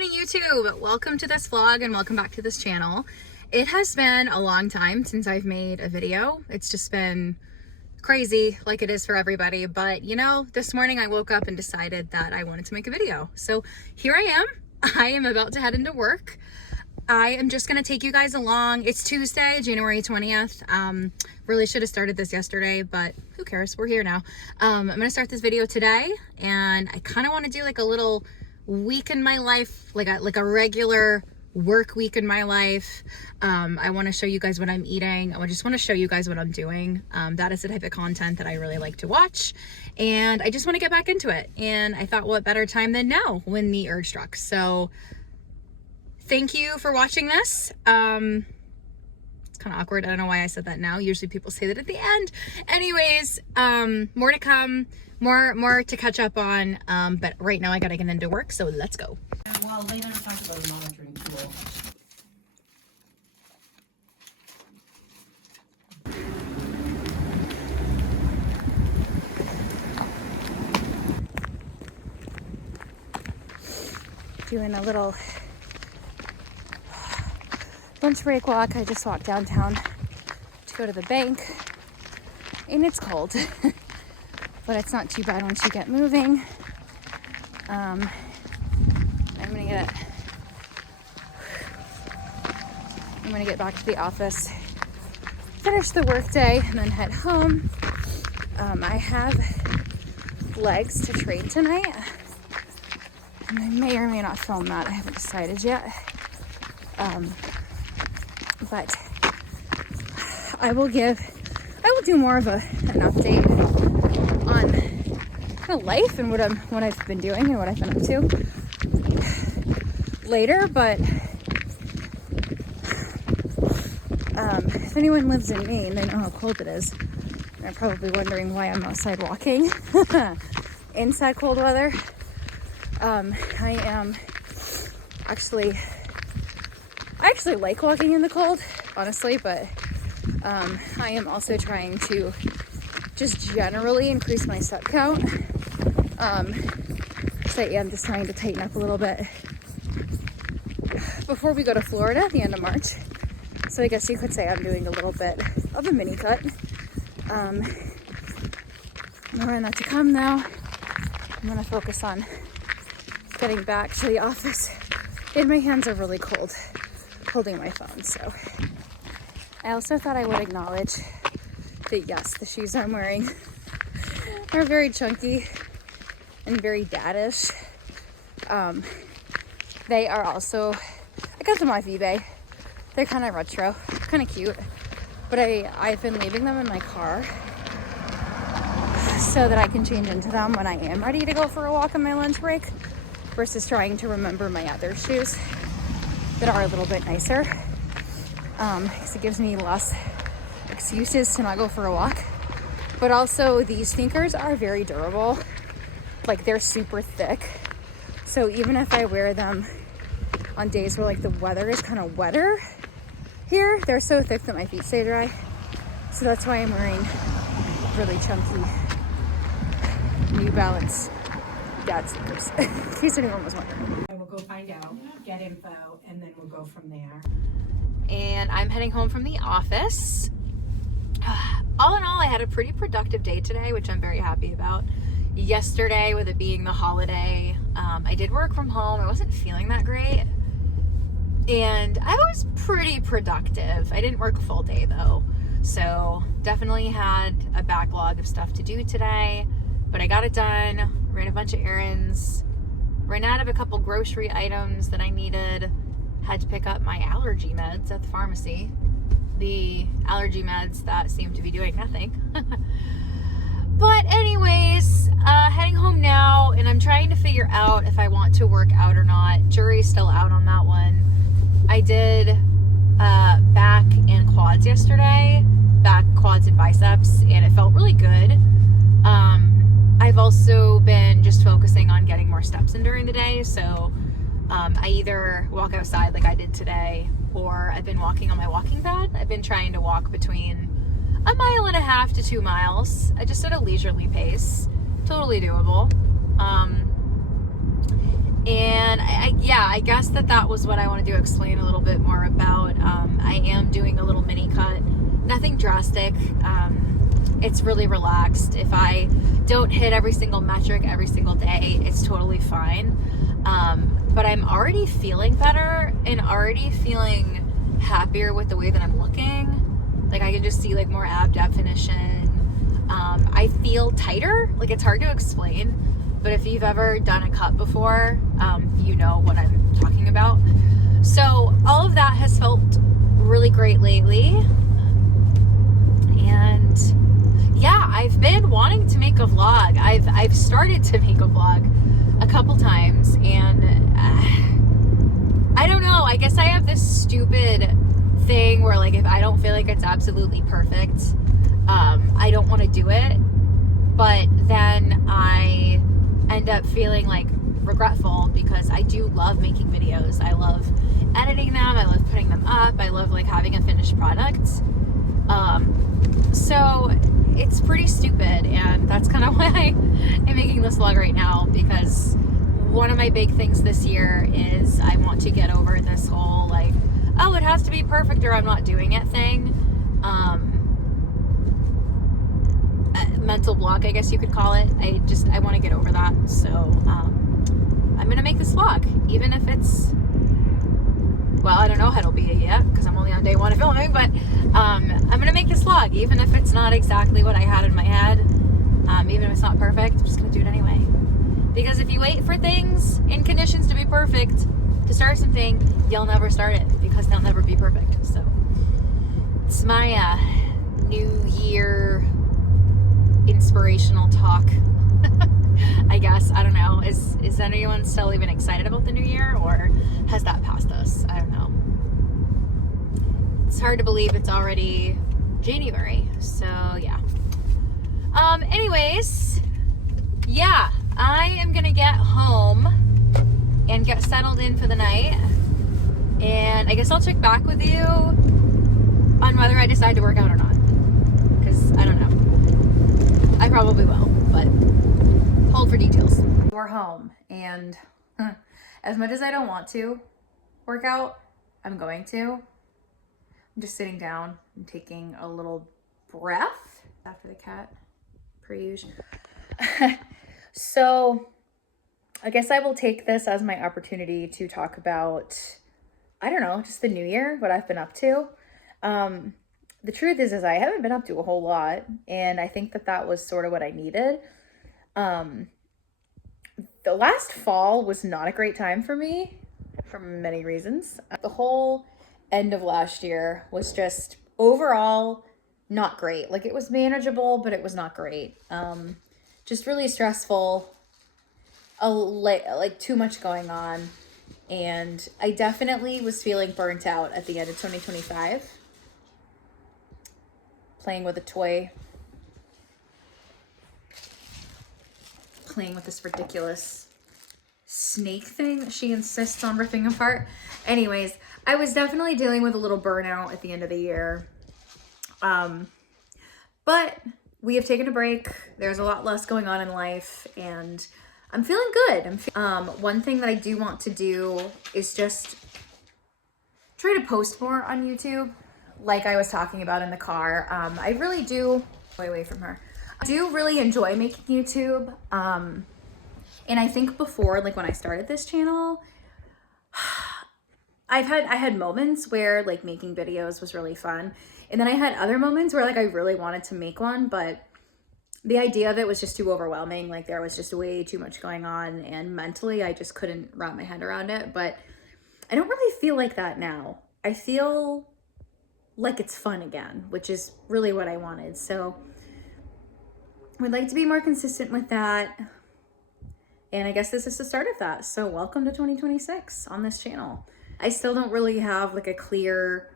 morning, YouTube. Welcome to this vlog and welcome back to this channel. It has been a long time since I've made a video. It's just been crazy like it is for everybody, but you know, this morning I woke up and decided that I wanted to make a video. So here I am. I am about to head into work. I am just gonna take you guys along. It's Tuesday, January 20th. Really should have started this yesterday, but who cares? We're here now. I'm gonna start this video today, and I kind of want to do like a little week in my life, like a regular work week in my life. I want to show you guys what I'm eating. I just want to show you guys what I'm doing. That is the type of content that I really like to watch, and I just want to get back into it. And I thought, what better time than now when the urge struck? So thank you for watching this. It's kind of awkward. I don't know why I said that now. Usually people say that at the end. Anyways, more to come, more to catch up on. But right now I gotta get into work, so let's go. Well, later talk about a monitoring tool. Doing a little lunch break walk. I just walked downtown to go to the bank, and it's cold, but it's not too bad once you get moving. I'm gonna get back to the office, finish the work day, and then head home. I have legs to train tonight, and I may or may not film that. I haven't decided yet. But I will do more of an update on kind of life and what I've been doing and what I've been up to later. But if anyone lives in Maine, they know how cold it is. They're probably wondering why I'm outside walking inside cold weather. I actually like walking in the cold, honestly, but I am also trying to just generally increase my step count. So I am just trying to tighten up a little bit before we go to Florida at the end of March. So I guess you could say I'm doing a little bit of a mini cut. More on that to come now. I'm gonna focus on getting back to the office. And my hands are really cold holding my phone, so. I also thought I would acknowledge that yes, the shoes I'm wearing are very chunky and very dadish. They are also, I got them off eBay. They're kind of retro, kind of cute, but I've been leaving them in my car so that I can change into them when I am ready to go for a walk on my lunch break, versus trying to remember my other shoes that are a little bit nicer, because it gives me less excuses to not go for a walk. But also these sneakers are very durable, like they're super thick, so even if I wear them on days where like the weather is kind of wetter here, they're so thick that my feet stay dry. So that's why I'm wearing really chunky New Balance dad sneakers, in case anyone was wondering. I will go find out, get info, and then we'll go from there. And I'm heading home from the office. All in all, I had a pretty productive day today, which I'm very happy about. Yesterday, with it being the holiday, I did work from home. I wasn't feeling that great, and I was pretty productive. I didn't work a full day though, so definitely had a backlog of stuff to do today, but I got it done. Ran a bunch of errands, ran out of a couple grocery items that I needed, had to pick up my allergy meds at the pharmacy. The allergy meds that seem to be doing nothing. But anyways, heading home now, and I'm trying to figure out if I want to work out or not. Jury's still out on that one. I did back and quads yesterday, back, quads, and biceps, and it felt really good. I've also been just focusing on getting more steps in during the day, so I either walk outside like I did today, or I've been walking on my walking pad. I've been trying to walk between 1.5 miles to 2 miles, just at a leisurely pace. Totally doable. And yeah, I guess that was what I wanted to explain a little bit more about. I am doing a little mini cut, nothing drastic. It's really relaxed. If I don't hit every single metric every single day, it's totally fine. But I'm already feeling better and already feeling happier with the way that I'm looking. Like I can just see like more ab definition. I feel tighter. Like it's hard to explain, but if you've ever done a cut before, you know what I'm talking about. So all of that has felt really great lately. And yeah, I've been wanting to make a vlog. I've started to make a vlog a couple times, and I don't know. I guess I have this stupid thing where like if I don't feel like it's absolutely perfect, I don't want to do it. But then I end up feeling like regretful because I do love making videos. I love editing them. I love putting them up. I love like having a finished product. So it's pretty stupid, and that's kind of why I'm making this vlog right now, because one of my big things this year is I want to get over this whole like, oh, it has to be perfect or I'm not doing it thing. Mental block, I guess you could call it. I want to get over that. So I'm gonna make this vlog, even if it's, well, I don't know how it'll be yet because I'm only on day one of filming, but I'm gonna make this vlog, even if it's not exactly what I had in my head, even if it's not perfect. I'm just gonna do it anyway. Because if you wait for things in conditions to be perfect to start something, you'll never start it because they'll never be perfect. So it's my New Year inspirational talk. I guess. I don't know. Is anyone still even excited about the new year, or has that passed us? I don't know. It's hard to believe it's already January. So yeah. Anyways, yeah, I am gonna get home and get settled in for the night, and I guess I'll check back with you on whether I decide to work out or not, because I don't know. I probably will, but hold for details. We're home, and as much as I don't want to work out, I'm going to. I'm just sitting down and taking a little breath after the cat, per usual. So I guess I will take this as my opportunity to talk about, I don't know, just the new year, what I've been up to. The truth is I haven't been up to a whole lot, and I think that was sort of what I needed. The last fall was not a great time for me for many reasons. The whole end of last year was just overall not great. Like, it was manageable, but it was not great. Just really stressful, like too much going on. And I definitely was feeling burnt out at the end of 2025. Playing with a toy. Playing with this ridiculous snake thing that she insists on ripping apart. Anyways, I was definitely dealing with a little burnout at the end of the year. But we have taken a break. There's a lot less going on in life, and I'm feeling good. One thing that I do want to do is just try to post more on YouTube, like I was talking about in the car. I really do, away from her. I do really enjoy making YouTube. And I think before, like when I started this channel, I had moments where like making videos was really fun. And then I had other moments where like I really wanted to make one, but the idea of it was just too overwhelming. Like there was just way too much going on, and mentally I just couldn't wrap my head around it. But I don't really feel like that now. I feel like it's fun again, which is really what I wanted. So I'd like to be more consistent with that. And I guess this is the start of that. So welcome to 2026 on this channel. I still don't really have like a clear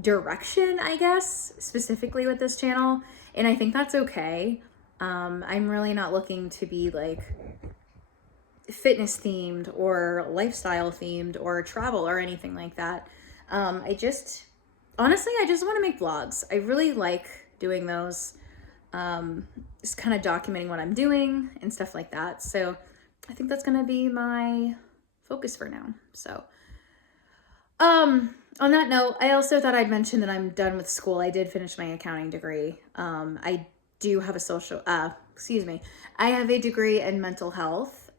direction, I guess, specifically with this channel. And I think that's okay. I'm really not looking to be like fitness themed or lifestyle themed or travel or anything like that. Honestly, I just want to make vlogs. I really like doing those. Just kind of documenting what I'm doing and stuff like that. So I think that's going to be my focus for now. So, on that note, I also thought I'd mention that I'm done with school. I did finish my accounting degree. I do have I have a degree in mental health.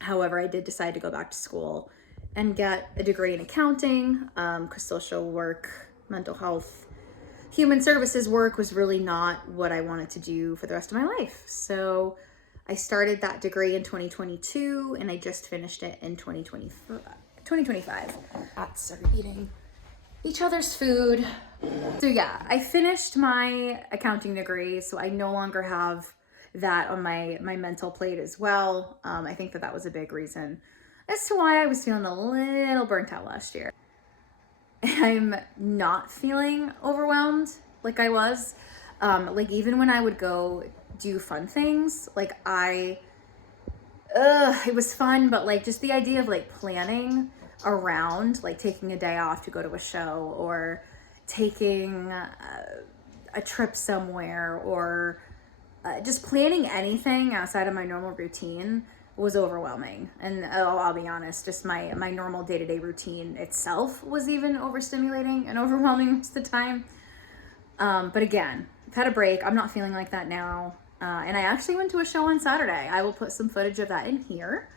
However, I did decide to go back to school and get a degree in accounting, because social work, mental health, human services work was really not what I wanted to do for the rest of my life. So I started that degree in 2022 and I just finished it in 2025. Cats started eating each other's food. So yeah, I finished my accounting degree, so I no longer have that on my mental plate as well. I think that was a big reason as to why I was feeling a little burnt out last year. I'm not feeling overwhelmed like I was. Like even when I would go do fun things, like it was fun, but like just the idea of like planning around, like taking a day off to go to a show or taking a trip somewhere or just planning anything outside of my normal routine was overwhelming. And I'll be honest, just my normal day-to-day routine itself was even overstimulating and overwhelming most of the time. But again, I've had a break. I'm not feeling like that now. And I actually went to a show on Saturday. I will put some footage of that in here.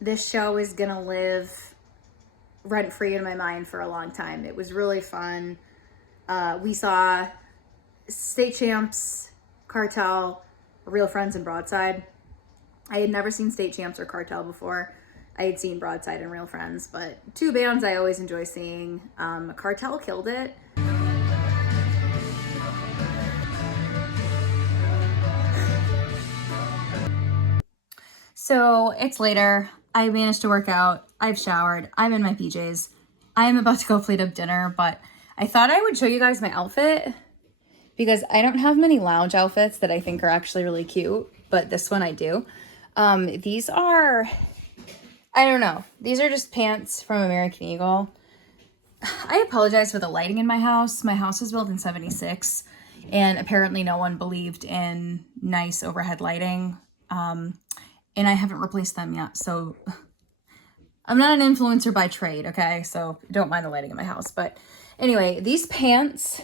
This show is gonna live rent-free in my mind for a long time. It was really fun. We saw State Champs, Cartel, Real Friends, and Broadside. I had never seen State Champs or Cartel before. I had seen Broadside and Real Friends, but two bands I always enjoy seeing. Cartel killed it. So it's later. I managed to work out. I've showered. I'm in my PJs. I'm about to go plate up dinner, but I thought I would show you guys my outfit because I don't have many lounge outfits that I think are actually really cute, but this one I do. These are, I don't know. These are just pants from American Eagle. I apologize for the lighting in my house. My house was built in 76 and apparently no one believed in nice overhead lighting. And I haven't replaced them yet. So I'm not an influencer by trade, okay? So don't mind the lighting in my house. But anyway, these pants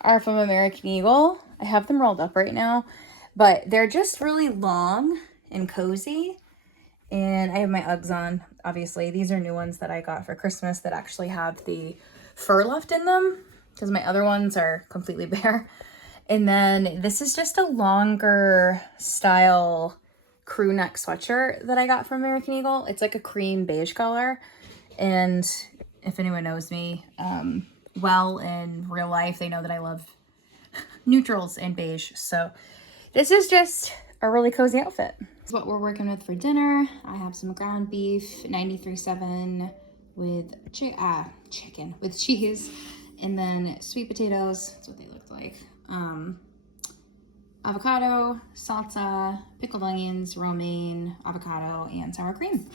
are from American Eagle. I have them rolled up right now, but they're just really long and cozy. And I have my Uggs on, obviously. These are new ones that I got for Christmas that actually have the fur left in them because my other ones are completely bare. And then this is just a longer style crew neck sweatshirt that I got from American Eagle. It's like a cream beige color. And if anyone knows me well in real life, they know that I love neutrals and beige. So this is just a really cozy outfit. This is what we're working with for dinner. I have some ground beef, 93.7 with chicken with cheese, and then sweet potatoes. That's what they look like. Avocado, salsa, pickled onions, romaine, avocado, and sour cream.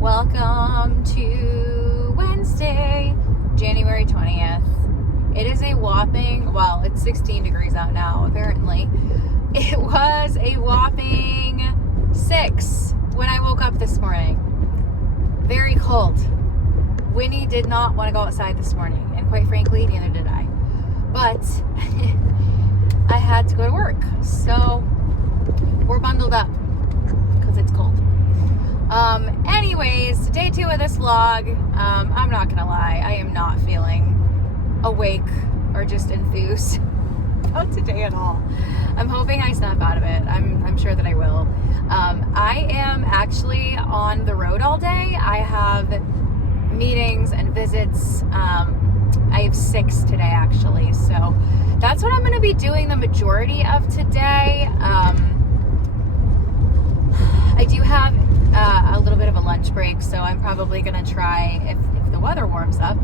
Welcome to Wednesday, January 20th. It is a whopping, well, it's 16 degrees out now, apparently. It was a whopping 6 when I woke up this morning. Very cold. Winnie did not want to go outside this morning, and quite frankly, neither did I. But I had to go to work, so we're bundled up because it's cold. Anyways, day 2 of this vlog. I'm not gonna lie, I am not feeling awake or just enthused about today at all. I'm hoping I snap out of it. I'm sure that I will. I am actually on the road all day. I have meetings and visits. I have 6 today actually, so that's what I'm going to be doing the majority of today. I do have a little bit of a lunch break, so I'm probably going to try, if the weather warms up,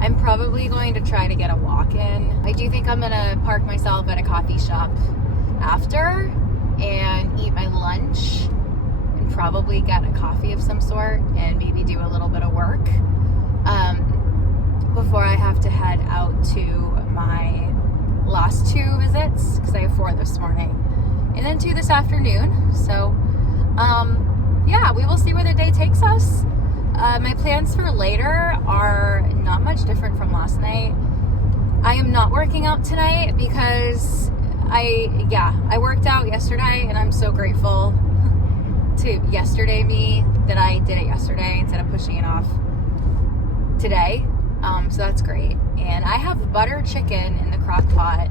I'm probably going to try to get a walk in. I do think I'm going to park myself at a coffee shop after and eat my lunch and probably get a coffee of some sort and maybe do a little bit of work before I have to head out to my last 2 visits, because I have 4 this morning and then 2 this afternoon. So yeah, we will see where the day takes us. My plans for later are not much different from last night. I am not working out tonight because I worked out yesterday, and I'm so grateful to yesterday me that I did it yesterday instead of pushing it off today. So that's great. And I have butter chicken in the crock pot.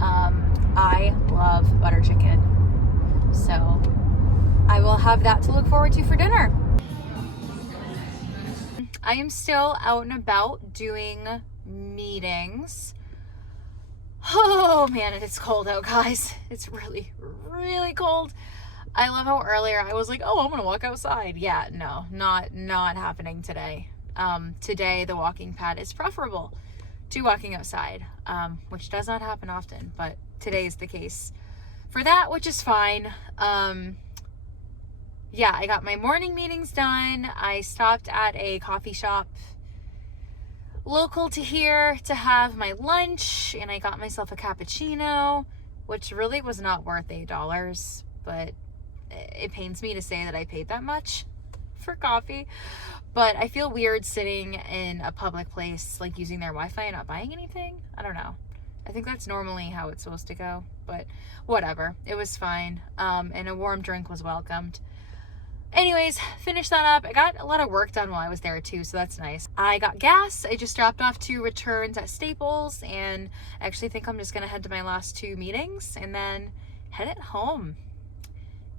I love butter chicken. So I will have that to look forward to for dinner. I am still out and about doing meetings. Oh man, it's cold out, guys. It's really, really cold. I love how earlier I was like, oh, I'm gonna walk outside. Yeah, no, not happening today. Today the walking pad is preferable to walking outside, which does not happen often, but today is the case for that, which is fine. Yeah, I got my morning meetings done. I stopped at a coffee shop local to here to have my lunch, and I got myself a cappuccino, which really was not worth $8, but it pains me to say that I paid that much for coffee. But I feel weird sitting in a public place, like using their Wi-Fi and not buying anything. I don't know. I think that's normally how it's supposed to go, but whatever. It was fine. And a warm drink was welcomed. Anyways, finished that up. I got a lot of work done while I was there too, so that's nice. I got gas. I just dropped off 2 returns at Staples, and I actually think I'm just gonna head to my last 2 meetings and then head it home.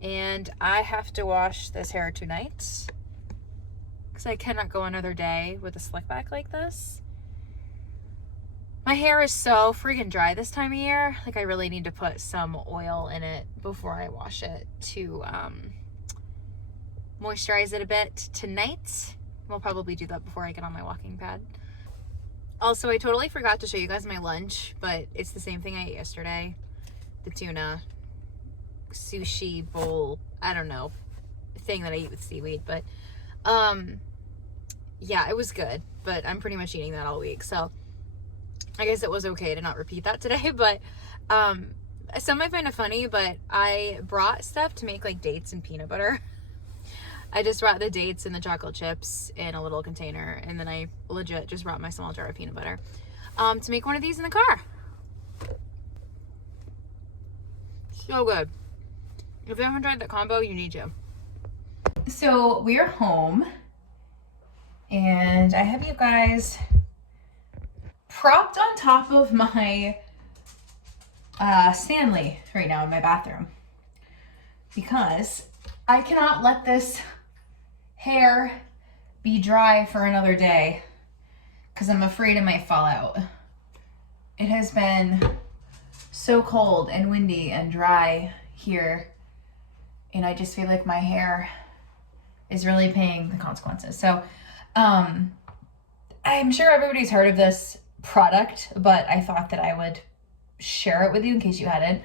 And I have to wash this hair tonight because I cannot go another day with a slick back like this. My hair is so freaking dry this time of year. Like, I really need to put some oil in it before I wash it to moisturize it a bit tonight. We'll probably do that before I get on my walking pad. Also, I totally forgot to show you guys my lunch, but it's the same thing I ate yesterday. The tuna sushi bowl, I don't know, thing that I eat with seaweed, but yeah, it was good, but I'm pretty much eating that all week, so I guess it was okay to not repeat that today. But some might find it funny, but I brought stuff to make like dates and peanut butter. I just brought the dates and the chocolate chips in a little container, and then I legit just brought my small jar of peanut butter to make one of these in the car. So good. If you haven't tried that combo, you need to. So we're home, and I have you guys propped on top of my Stanley right now in my bathroom because I cannot let this hair be dry for another day because I'm afraid it might fall out. It has been so cold and windy and dry here, and I just feel like my hair is really paying the consequences. So I'm sure everybody's heard of this product, but I thought that I would share it with you in case you hadn't.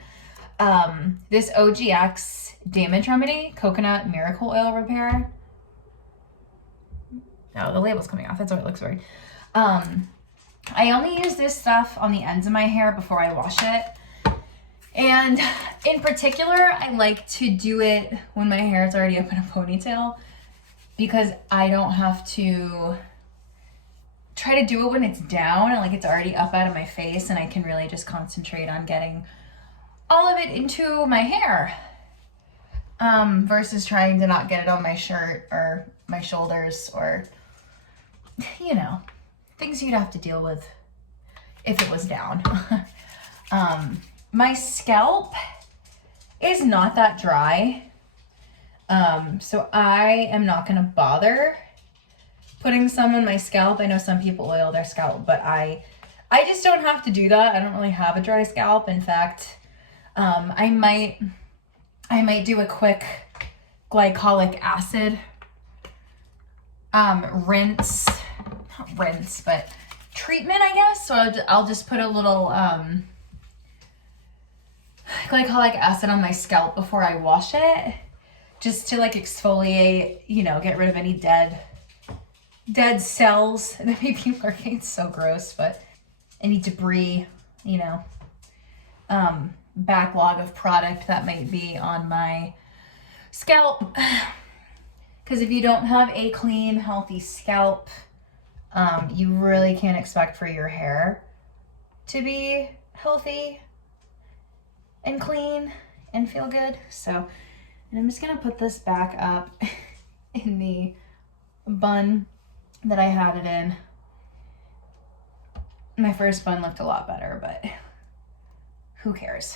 This OGX Damage Remedy Coconut Miracle Oil Repair. Oh, the label's coming off. That's why it looks weird. I only use this stuff on the ends of my hair before I wash it. And in particular, I like to do it when my hair is already up in a ponytail because I don't have to try to do it when it's down and like it's already up out of my face, and I can really just concentrate on getting all of it into my hair versus trying to not get it on my shirt or my shoulders or, you know, things you'd have to deal with if it was down. My scalp is not that dry, so I am not going to bother putting some on my scalp. I know some people oil their scalp, but I just don't have to do that. I don't really have a dry scalp. In fact, I might do a quick glycolic acid rinse, not rinse, but treatment, I guess. So I'll just put a little glycolic acid on my scalp before I wash it, just to like exfoliate, you know, get rid of any dead cells that may be lurking. It's so gross, but any debris, you know, backlog of product that might be on my scalp. Because if you don't have a clean, healthy scalp, you really can't expect for your hair to be healthy and clean and feel good. So, and I'm just gonna put this back up in the bun that I had it in. My first bun looked a lot better, but who cares?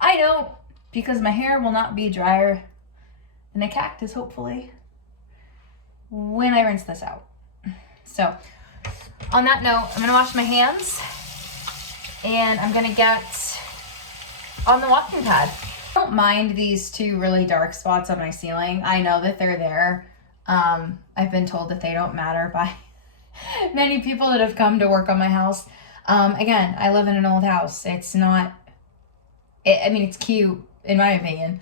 I don't, because my hair will not be drier than a cactus, hopefully, when I rinse this out. So, on that note, I'm gonna wash my hands and I'm gonna get on the walking pad. I don't mind these two really dark spots on my ceiling. I know that they're there. I've been told that they don't matter by many people that have come to work on my house. Again, I live in an old house. It's not, I mean, it's cute in my opinion.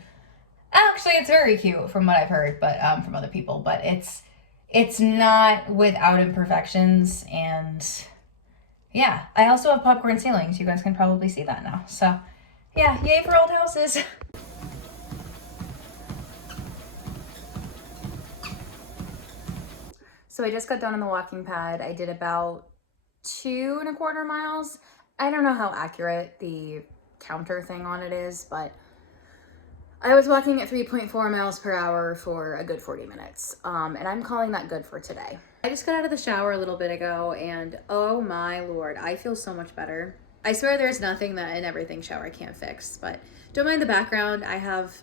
Actually, it's very cute from what I've heard, but from other people, but it's not without imperfections. And yeah, I also have popcorn ceilings. You guys can probably see that now. So yeah, yay for old houses. So I just got done on the walking pad. I did about 2.25 miles. I don't know how accurate the counter thing on it is, but I was walking at 3.4 miles per hour for a good 40 minutes. And I'm calling that good for today. I just got out of the shower a little bit ago and oh my Lord, I feel so much better. I swear there's nothing that an everything shower can't fix, but don't mind the background. I have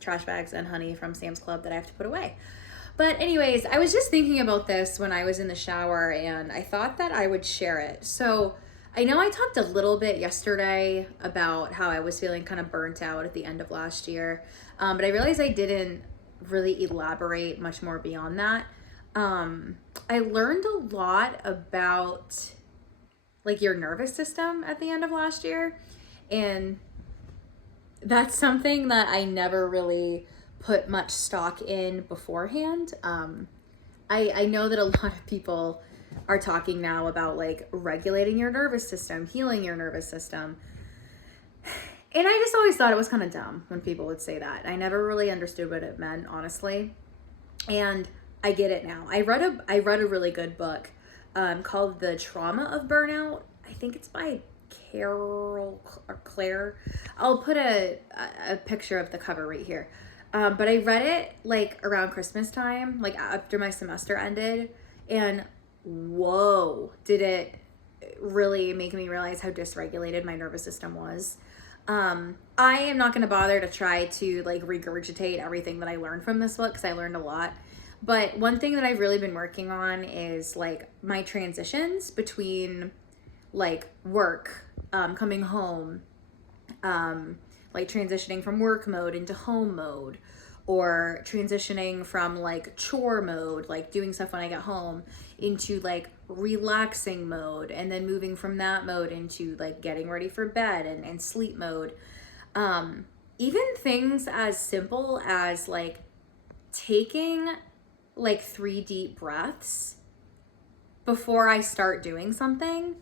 trash bags and honey from Sam's Club that I have to put away. But anyways, I was just thinking about this when I was in the shower and I thought that I would share it. So I know I talked a little bit yesterday about how I was feeling kind of burnt out at the end of last year, but I realized I didn't really elaborate much more beyond that. I learned a lot about like your nervous system at the end of last year, and that's something that I never really put much stock in beforehand. I know that a lot of people are talking now about like regulating your nervous system, healing your nervous system. And I just always thought it was kind of dumb when people would say that. I never really understood what it meant, honestly. And I get it now. I read a really good book called The Trauma of Burnout. I think it's by Carol or Claire. I'll put a picture of the cover right here. But I read it like around Christmas time, like after my semester ended, and whoa, did it really make me realize how dysregulated my nervous system was. I am not going to bother to try to like regurgitate everything that I learned from this book because I learned a lot. But one thing that I've really been working on is like my transitions between like work, coming home, like transitioning from work mode into home mode, or transitioning from like chore mode, like doing stuff when I get home, into like relaxing mode, and then moving from that mode into like getting ready for bed and sleep mode. Even things as simple as like taking like 3 deep breaths before I start doing something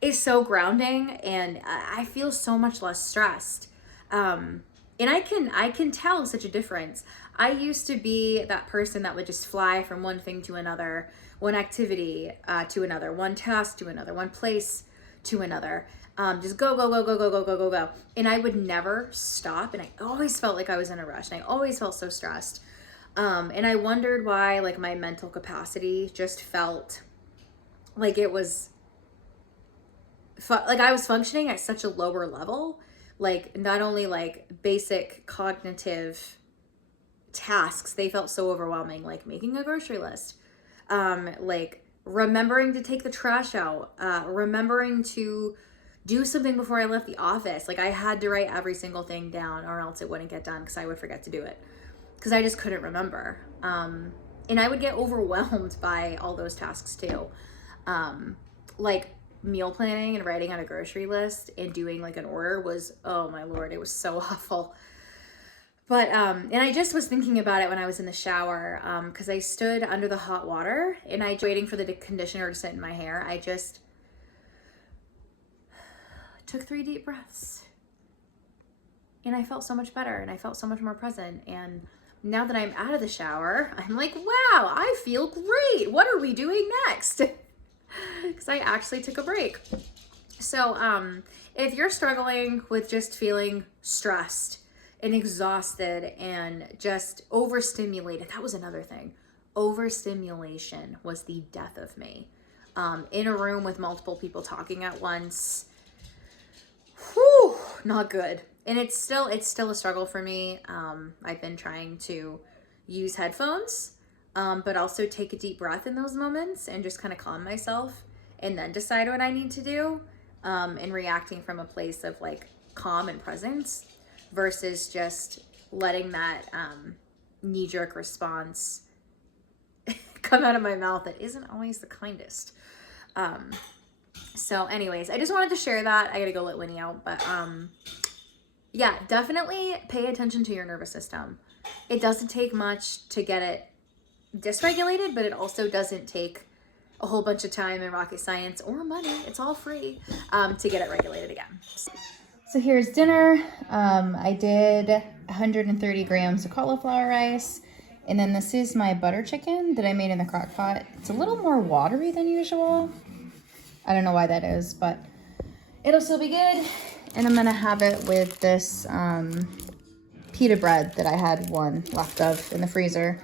is so grounding, and I feel so much less stressed. And I can tell such a difference. I used to be that person that would just fly from one thing to another, one activity to another, one task to another, one place to another. Just go, go, go, go, go, go, go, go, go. And I would never stop. And I always felt like I was in a rush. And I always felt so stressed. And I wondered why, like, my mental capacity just felt like it was, like I was functioning at such a lower level. Like, not only like basic cognitive tasks, they felt so overwhelming, like making a grocery list, like remembering to take the trash out, remembering to do something before I left the office. Like, I had to write every single thing down or else it wouldn't get done because I would forget to do it because I just couldn't remember. And I would get overwhelmed by all those tasks too. Like meal planning and writing on a grocery list and doing like an order was, oh my Lord, it was so awful. But, and I just was thinking about it when I was in the shower, because I stood under the hot water and I was waiting for the conditioner to sit in my hair. I just took 3 deep breaths and I felt so much better and I felt so much more present. And now that I'm out of the shower, I'm like, wow, I feel great. What are we doing next? Because I actually took a break. So, if you're struggling with just feeling stressed and exhausted and just overstimulated, that was another thing. Overstimulation was the death of me. In a room with multiple people talking at once, whew, not good. And it's still a struggle for me. I've been trying to use headphones, but also take a deep breath in those moments and just kind of calm myself and then decide what I need to do, and reacting from a place of like calm and presence versus just letting that knee-jerk response come out of my mouth that isn't always the kindest. So anyways, I just wanted to share that. I gotta go let Winnie out, but yeah, definitely pay attention to your nervous system. It doesn't take much to get it dysregulated, but it also doesn't take a whole bunch of time and rocket science or money. It's all free to get it regulated again. So here's dinner. I did 130 grams of cauliflower rice. And then this is my butter chicken that I made in the crock pot. It's a little more watery than usual. I don't know why that is, but it'll still be good. And I'm gonna have it with this pita bread that I had one left of in the freezer.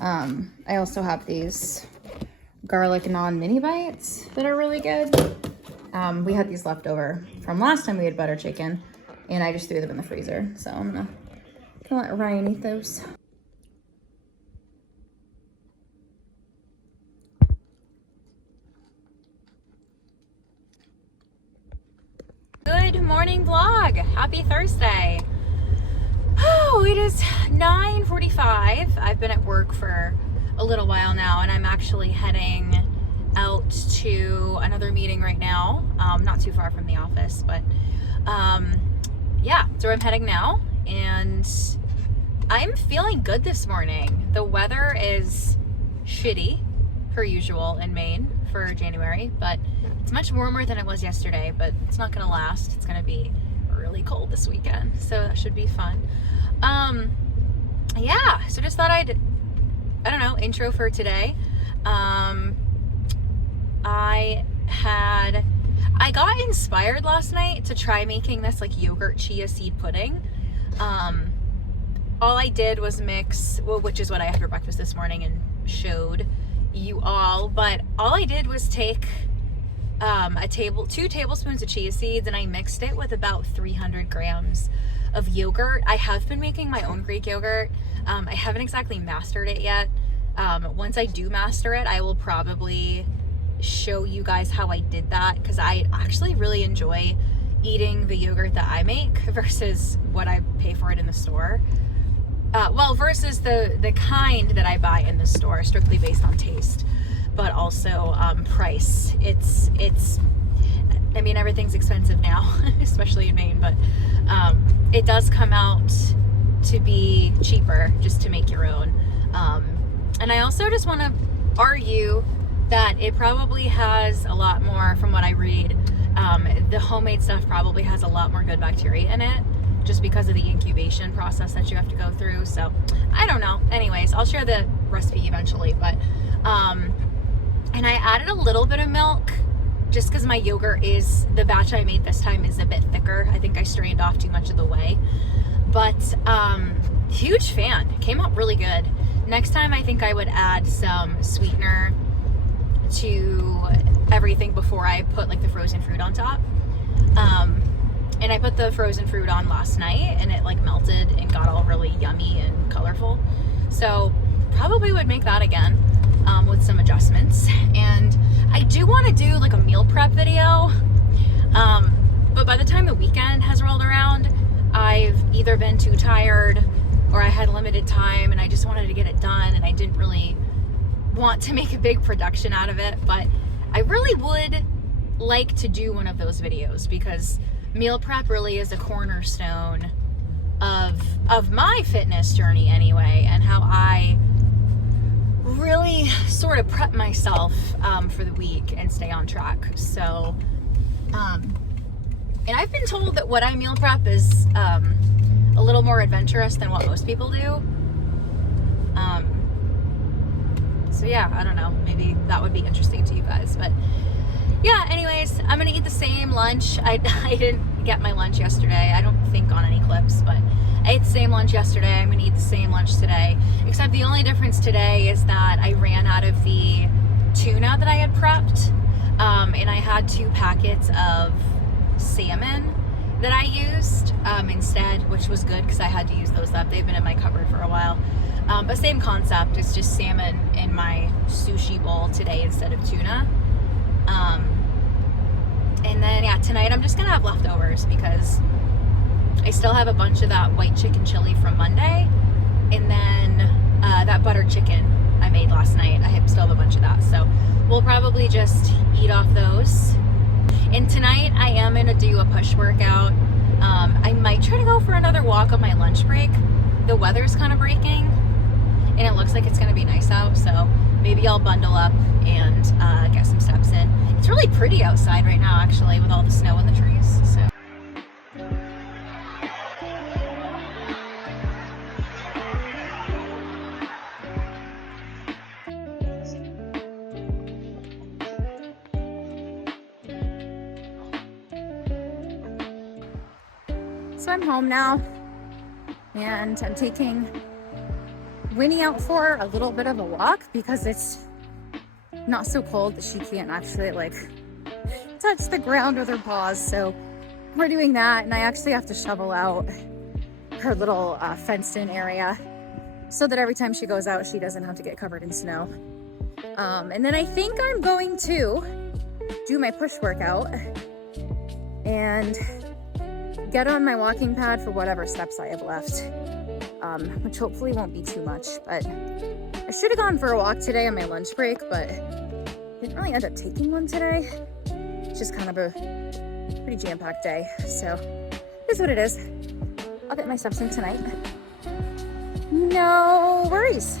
I also have these garlic naan mini bites that are really good. We had these left over from last time we had butter chicken, and I just threw them in the freezer. So I'm gonna let Ryan eat those. Good morning vlog. Happy Thursday. Oh, it is 9:45. I've been at work for a little while now, and I'm actually heading out to another meeting right now, not too far from the office, but yeah, so I'm heading now, and I'm feeling good this morning. The weather is shitty per usual in Maine for January, but it's much warmer than it was yesterday, but it's not gonna last. It's gonna be really cold this weekend, so that should be fun. Yeah, so just thought I don't know, intro for today. I got inspired last night to try making this like yogurt chia seed pudding. All I did was mix, well, which is what I had for breakfast this morning and showed you all, but all I did was take 2 tablespoons of chia seeds, and I mixed it with about 300 grams of yogurt. I have been making my own Greek yogurt. I haven't exactly mastered it yet. Once I do master it, I will probably show you guys how I did that, because I actually really enjoy eating the yogurt that I make versus what I pay for it in the store. Well, versus the kind that I buy in the store, strictly based on taste, but also price. It's I mean, everything's expensive now, especially in Maine, but it does come out to be cheaper just to make your own. And I also just want to argue that it probably has a lot more, from what I read, the homemade stuff probably has a lot more good bacteria in it, just because of the incubation process that you have to go through. So I don't know. Anyways, I'll share the recipe eventually. But and I added a little bit of milk just because my yogurt the batch I made this time is a bit thicker. I think I strained off too much of the whey. But huge fan. It came out really good. Next time I think I would add some sweetener to everything before I put like the frozen fruit on top. And I put the frozen fruit on last night and it like melted and got all really yummy and colorful. So probably would make that again with some adjustments. And I do want to do like a meal prep video. But by the time the weekend has rolled around, I've either been too tired or I had limited time and I just wanted to get it done and I didn't really want to make a big production out of it. But I really would like to do one of those videos because meal prep really is a cornerstone of my fitness journey anyway, and how I really sort of prep myself for the week and stay on track. So and I've been told that what I meal prep is a little more adventurous than what most people do. So yeah, I don't know, maybe that would be interesting to you guys. But yeah, anyways, I'm gonna eat the same lunch. I didn't get my lunch yesterday, I don't think on any clips, but I ate the same lunch yesterday. I'm gonna eat the same lunch today, except the only difference today is that I ran out of the tuna that I had prepped, and I had 2 packets of salmon that I used instead, which was good because I had to use those up. They've been in my cupboard for a while. But same concept, it's just salmon in my sushi bowl today instead of tuna. And then yeah, tonight I'm just gonna have leftovers because I still have a bunch of that white chicken chili from Monday, and then that buttered chicken I made last night. I still have a bunch of that, so we'll probably just eat off those. And tonight I am gonna do a push workout. I might try to go for another walk on my lunch break. The weather's kind of breaking and it looks like it's gonna be nice out, so maybe I'll bundle up and get some steps in. It's really pretty outside right now actually with all the snow and the trees. So So I'm home now and I'm taking Winnie out for a little bit of a walk because it's not so cold that she can't actually like touch the ground with her paws. So we're doing that, and I actually have to shovel out her little fenced in area so that every time she goes out she doesn't have to get covered in snow. And then I think I'm going to do my push workout and get on my walking pad for whatever steps I have left, which hopefully won't be too much. But I should have gone for a walk today on my lunch break, but didn't really end up taking one today. It's just kind of a pretty jam-packed day, so it is what it is. I'll get my steps in tonight. No worries.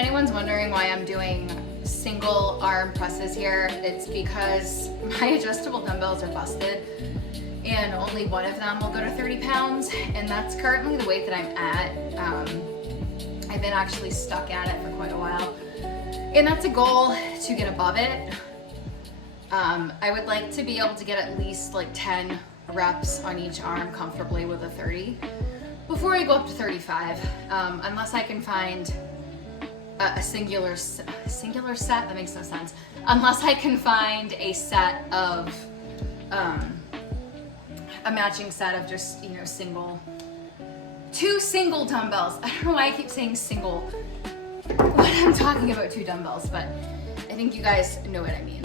Anyone's wondering why I'm doing single arm presses here, it's because my adjustable dumbbells are busted and only one of them will go to 30 pounds, and that's currently the weight that I'm at. I've been actually stuck at it for quite a while, and that's a goal to get above it. I would like to be able to get at least like 10 reps on each arm comfortably with a 30 before I go up to 35, unless I can find a singular set, that makes no sense, unless I can find a set of, a matching set of just, you know, two single dumbbells. I don't know why I keep saying single when I'm talking about two dumbbells, but I think you guys know what I mean.